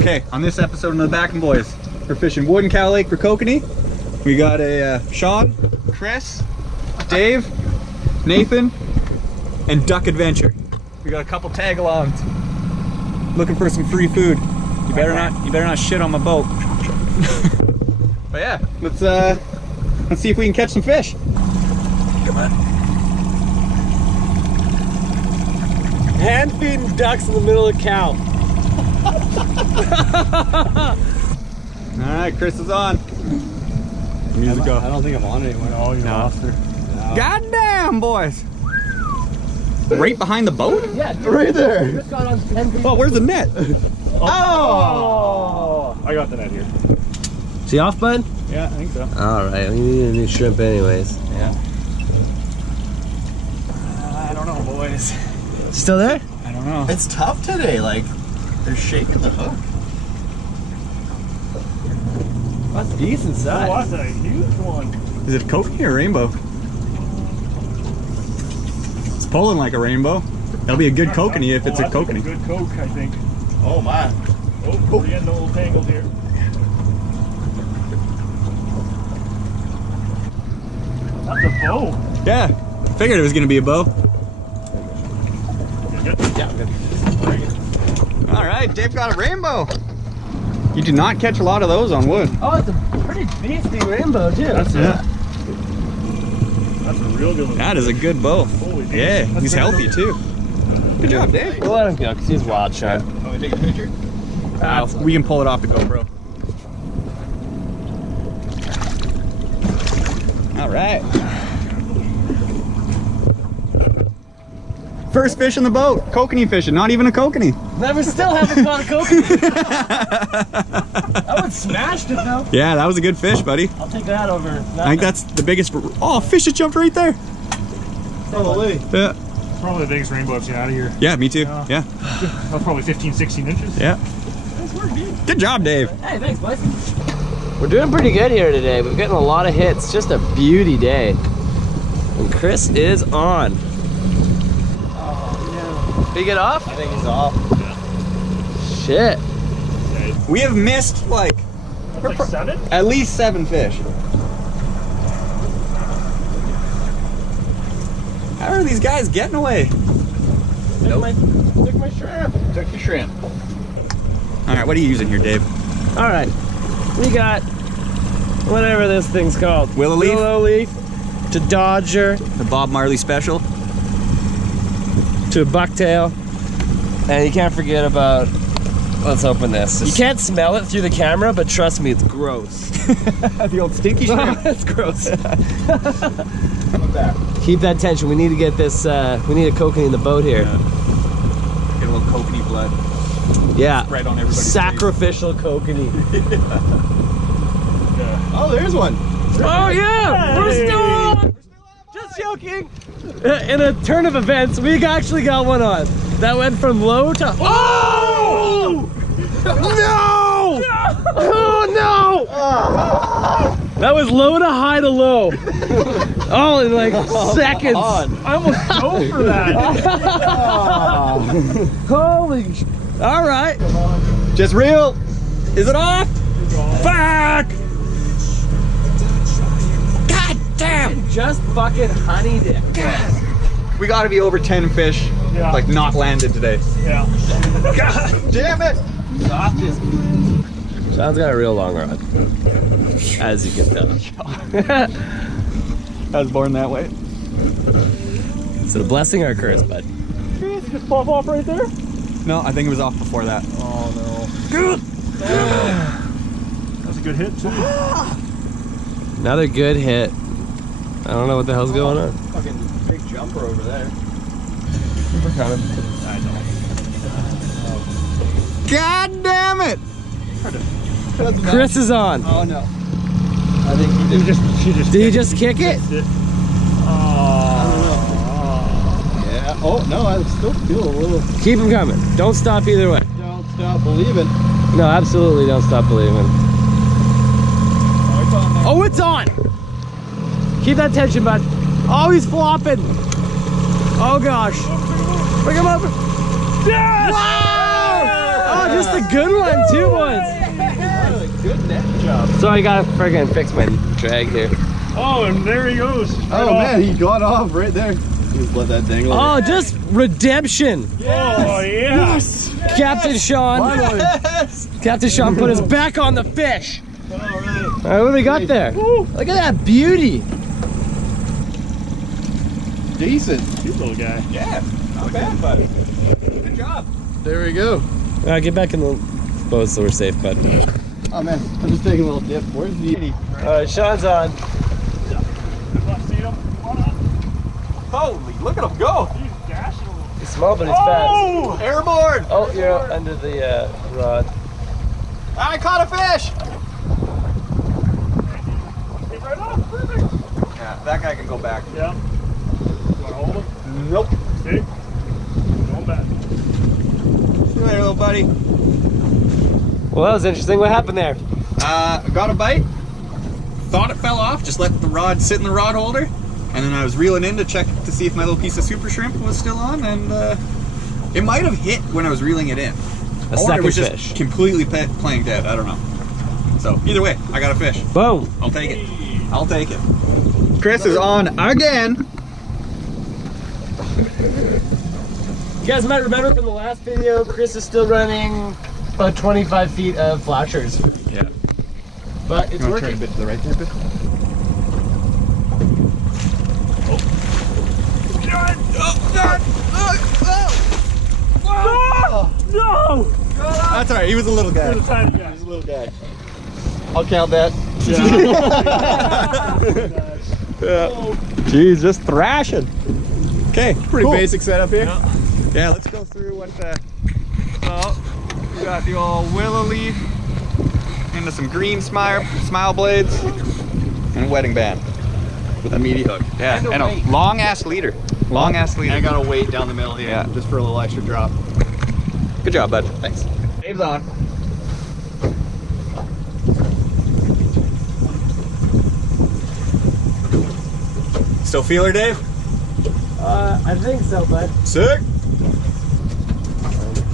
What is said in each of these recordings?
Okay, on this episode of the Backin' Boys, we're fishing Wood and Cow Lake for kokanee. We got a Sean, Chris, Dave, Nathan, and Duck Adventure. We got a couple tag-alongs. Looking for some free food. You better not shit on my boat. But yeah, let's see if we can catch some fish. Come on. Hand feeding ducks in the middle of cow. Alright, Chris is on. Music go. I don't think I'm on anymore. Oh, you lost her. No. Goddamn, boys! Right behind the boat? Yeah, right there. Just got on 10 feet. Oh, where's the net? Oh! I got the net here. Is he off, bud? Yeah, I think so. Alright, we need a new shrimp anyways. Yeah. I don't know, boys. Still there? I don't know. It's tough today, like, they're shaking the hook. That's decent size. Oh, that's a huge one. Is it a kokanee or a rainbow? It's pulling like a rainbow. That'll be a good kokanee if it's a kokanee. A good coke, I think. Oh my. Oh, we're getting a little tangled here. That's a bow. Yeah, figured it was gonna be a bow. Good. Yeah, good. All right, Dave got a rainbow. You do not catch a lot of those on wood. Oh, it's a pretty beefy rainbow too. That's Yeah. That's a real good one. That is a good bow. Holy Yeah, That's he's healthy too. Good job, Dave. We'll let him go because he's wild shot. Want me to take a picture? We can pull it off the GoPro. All right. First fish in the boat, kokanee fishing, not even a kokanee. Never still haven't caught a kokanee. That one smashed it though. Yeah, that was a good fish, buddy. I'll take that over. I think that's the biggest. Oh, fish just jumped right there. Probably. Yeah. Probably the biggest rainbow I've seen out of here. Yeah, me too. Yeah. That's probably 15, 16 inches. Yeah. Good job, Dave. Hey, thanks, bud. We're doing pretty good here today. We're getting a lot of hits. Just a beauty day. And Chris is on. Did he get off? I think he's off. Shit. We have missed like Like 7? at least 7 fish. How are these guys getting away? Took my shrimp. Took your shrimp. All right, what are you using here, Dave? All right. We got whatever this thing's called. Willow leaf? Willow leaf to Dodger The Bob Marley special. to bucktail. And you can't forget about, let's open this. You can't smell it through the camera, but trust me, it's gross. The old stinky shrimp. It's gross. Come back. Keep that tension. We need to get this, we need a kokanee in the boat here. Get a little kokanee blood. Yeah. Right on everybody's Sacrificial kokanee. Oh, there's one. Oh yeah! We're still on! Just joking! In a turn of events, we actually got one on. That went from low to... Oh! No! Oh no! That was low to high to low. All in like seconds. I almost go for that. Holy sh... All right. Just reel. Is it off? Fuck! God damn! Just fucking honeyed it. We gotta be over 10 fish, Yeah. like not landed today. Yeah. God damn it! Sean's got a real long rod, as you can tell. I was born that way. Is it a blessing or a curse, bud? Just pop off right there. No, I think it was off before that. Oh no. That's a good hit too. Another good hit. I don't know what the hell's going on. Fucking big jumper over there. We're coming. I know. God damn it! Chris is on. Oh no. I think he did. She just Did he just kick it? Yeah. Oh no, I still feel a little. Keep him coming. Don't stop either way. Don't stop believing. No, absolutely don't stop believing. Oh, it's on! Keep that tension, bud. Oh, he's flopping. Oh gosh. Bring him up. Yes! Wow! Oh just a good one, 2 ones. Good net job. So I gotta friggin' fix my drag here. Oh, and there he goes. Oh man, he got off right there. Just let that dangle. Oh, just redemption. Oh, yes. Captain Sean. Captain Sean put us back on the fish. All right. All right, what do we got there? Look at that beauty. Decent. Cute little guy. Yeah, not bad, buddy. Good job. There we go. All right, get back in the boat so we're safe, bud. Oh man, I'm just taking a little dip. Where's the? All right, Sean's on. Holy, look at him go. He's dashing a little. He's small, but he's fast. Oh! Airborne. Oh, you're under the rod. I caught a fish. Came right off. Perfect. Yeah, that guy can go back. Yeah. You want to hold him? Nope. See? Going back. See you later, little buddy. Well, that was interesting. What happened there? Got a bite. Thought it fell off. Just let the rod sit in the rod holder. And then I was reeling in to check to see if my little piece of super shrimp was still on, and it might have hit when I was reeling it in. A or second it was just fish. completely playing dead. I don't know. So either way, I got a fish. Boom. I'll take it. I'll take it. Chris is on again. You guys might remember from the last video, Chris is still running about 25 feet of flashers. Yeah. But it's working. Turn a bit to the right there, bit. No! That's alright, he was a little guy. He's a tiny guy. He's a little guy. I'll count that. Jeez, just thrashing. Okay, Pretty cool. basic setup here. Yeah, let's go through what well, we got the old willow leaf into some green smile blades and a wedding band with a meaty hook. Yeah, and a long ass leader. Long ass leader. And I got a weight down the middle here, Yeah. just for a little extra drop. Good job, bud. Thanks. Dave's on. Still feel her, Dave? I think so, bud. Sick.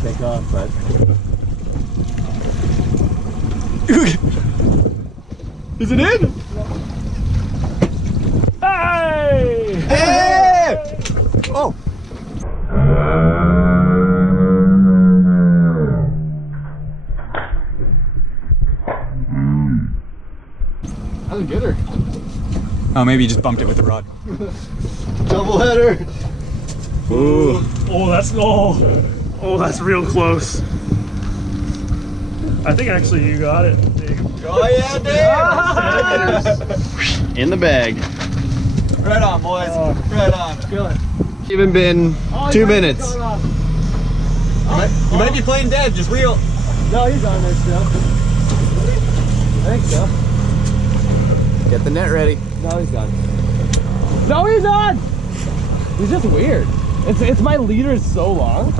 Take off, bud. Is it in? Hey! Hey! Oh. How's it get her? Oh, maybe you just bumped it with the rod. Double header. Ooh. Oh, that's real close. I think actually you got it, Dave. Oh yeah, Dave! In the bag. Right on, boys. Right on. Good. Even been 2 minutes. You might be playing dead, just reel. No, he's on there still. I think so. Get the net ready. No, he's gone. No, he's on! He's just weird. It's my leader is so long.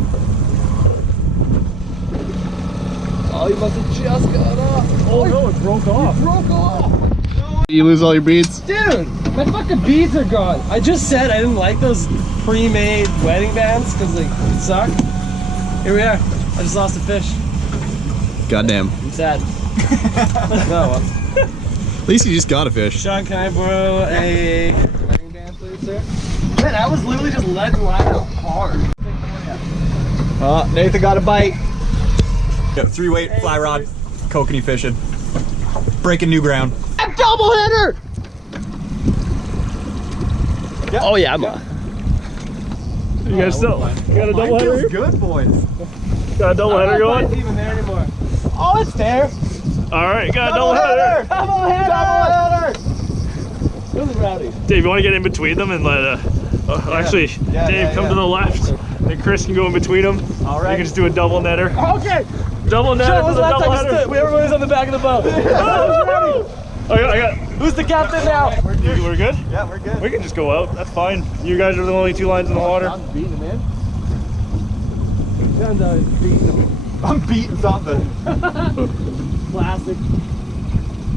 Oh, he must have just got off. Oh no, it broke off. Broke off. You lose all your beads? Dude, my fucking beads are gone. I just said I didn't like those pre-made wedding bands because they suck. Here we are. I just lost a fish. Goddamn. I'm sad. No, well. At least you just got a fish. Sean, can I borrow a wedding band, please, sir? Man, I was literally just letting line out hard. Nathan got a bite. Yep, 3-weight fly rod, kokanee fishing. Breaking new ground. A double hitter! Yep. Oh yeah, I'm on. You guys still got a double header? Feels good, boys. Got a double header going? It's even there anymore. Oh, it's there. All right, got a double header. Double hitter! Really rowdy. Dave, you want to get in between them and let actually, Yeah, Dave, come to the left, and Chris can go in between them. All right. You can just do a double netter. Okay. Double netter for the double header. Everybody's on the back of the boat. I got. Who's the captain now? We're good? Yeah, we're good. We can just go out. That's fine. You guys are the only 2 lines in the water. I'm beating him in. John's beating him. I'm beating something. Classic.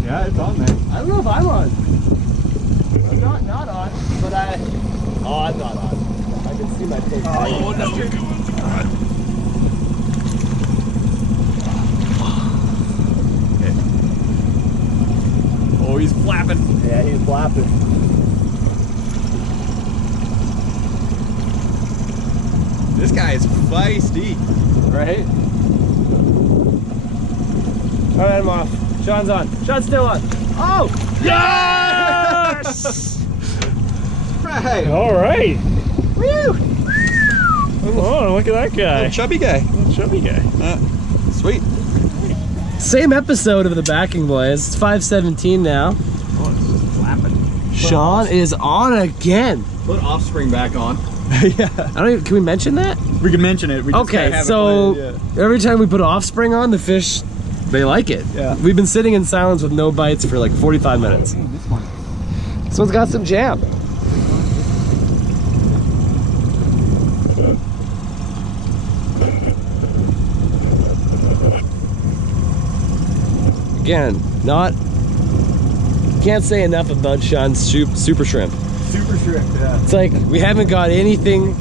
Yeah, it's on there. I don't know if I'm on. I'm not on, but oh, I'm not on. I can see my face. Oh no. flapping. Yeah, he's flapping. This guy is feisty. Right? All right, I'm off. Sean's on. Sean's still on. Oh! Yes! Right. All right. Woo! Oh, look at that guy. Little chubby guy. Little chubby guy. Sweet. Same episode of the Backing Boys. It's 5:17 now. Oh, it's just flapping. Sean is on again. Put Offspring back on. Yeah. I don't even, can we mention that? We can mention it. We just gotta Okay, have it so planned, yeah. every time we put Offspring on, the fish, they like it. Yeah. We've been sitting in silence with no bites for like 45 minutes. This one. This one's got some jam. Again, can't say enough about Sean's super shrimp. Super shrimp, yeah. It's like we haven't got anything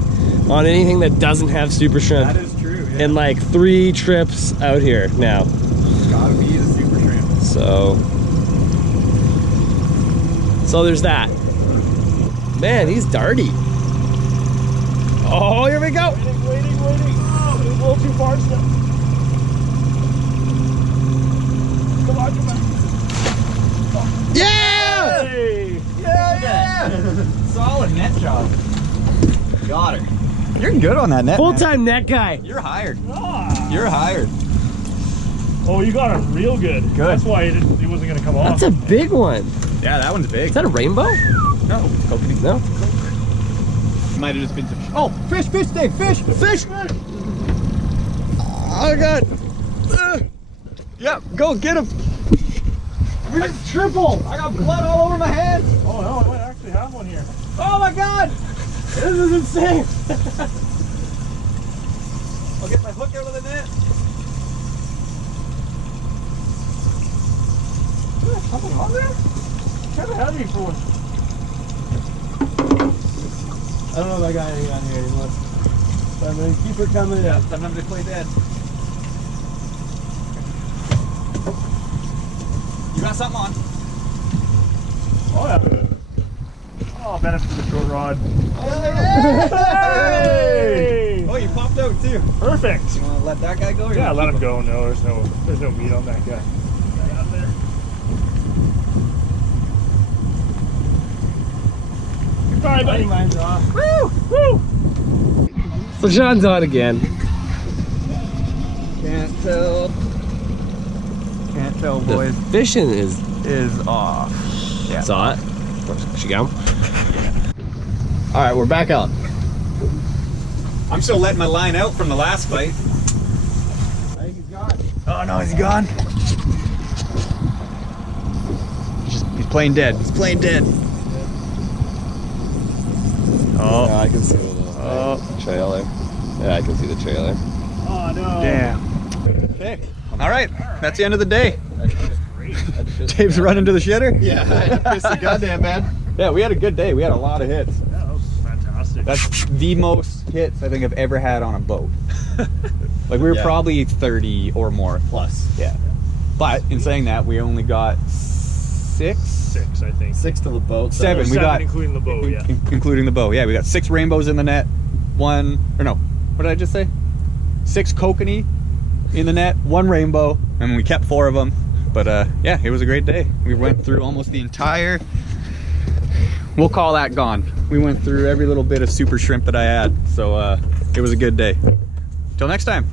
on anything that doesn't have super shrimp That is true, yeah. in like 3 trips out here now. Gotta be the super shrimp. So there's that. Man, he's darty. Oh, here we go. Waiting. Oh, it's a little too far still. Come on. Yeah! Hey. Yeah! Solid net job. Got her. You're good on that net. Full-time net guy. You're hired. Ah. You're hired. Oh, you got it real good. Good. That's why it wasn't going to come off. That's a big one. Yeah, that one's big. Is that a rainbow? No, kokanee. No. Might have just been some. Oh, fish, Dave, fish! Oh god! Yep, go get him! We just triple! I got blood all over my hands! Oh, no, I might actually have one here. Oh my god! This is insane! I'll get my hook out of the net. There's something on there? Kind of heavy for one. I don't know if I got anything on here anymore. But I'm gonna keep her coming. Yeah, sometimes they play dead. You got something on? Oh, yeah. Oh, benefit of the short rod. Hey! Oh, you popped out too. Perfect. You want to let that guy go? Or Yeah, you let keep him go. No, there's no meat on that guy. Right out there. Goodbye, buddy. Mine's off. Woo! Woo! So Sean's on again. Can't tell. Can't tell, The boys. fishing is Off. Yeah. saw it. She got him. All right, we're back out. I'm still letting my line out from the last fight. I think he's gone. Oh no, he's gone. He's playing dead. He's playing dead. Oh. I can see the trailer. Yeah, I can see the trailer. Oh, no. Damn. Okay. All right. That's the end of the day. Dave's running to the shitter. Yeah, it's a goddamn bad. Yeah, we had a good day. We had a lot of hits. Yeah, that was fantastic. That's the most hits I think I've ever had on a boat. Like we were Yeah. probably 30 or more plus. Yeah. But in saying that, we only got 6? 6, I think. 6 to the boat. so- 7. We 7 got including the bow, yeah. including the bow. Yeah, we got 6 rainbows in the net. What did I just say? 6 kokanee in the net, 1 rainbow, and we kept 4 of them. But yeah, it was a great day. We went through almost the entire, we'll call that gone. We went through every little bit of super shrimp that I had. So it was a good day. Till next time.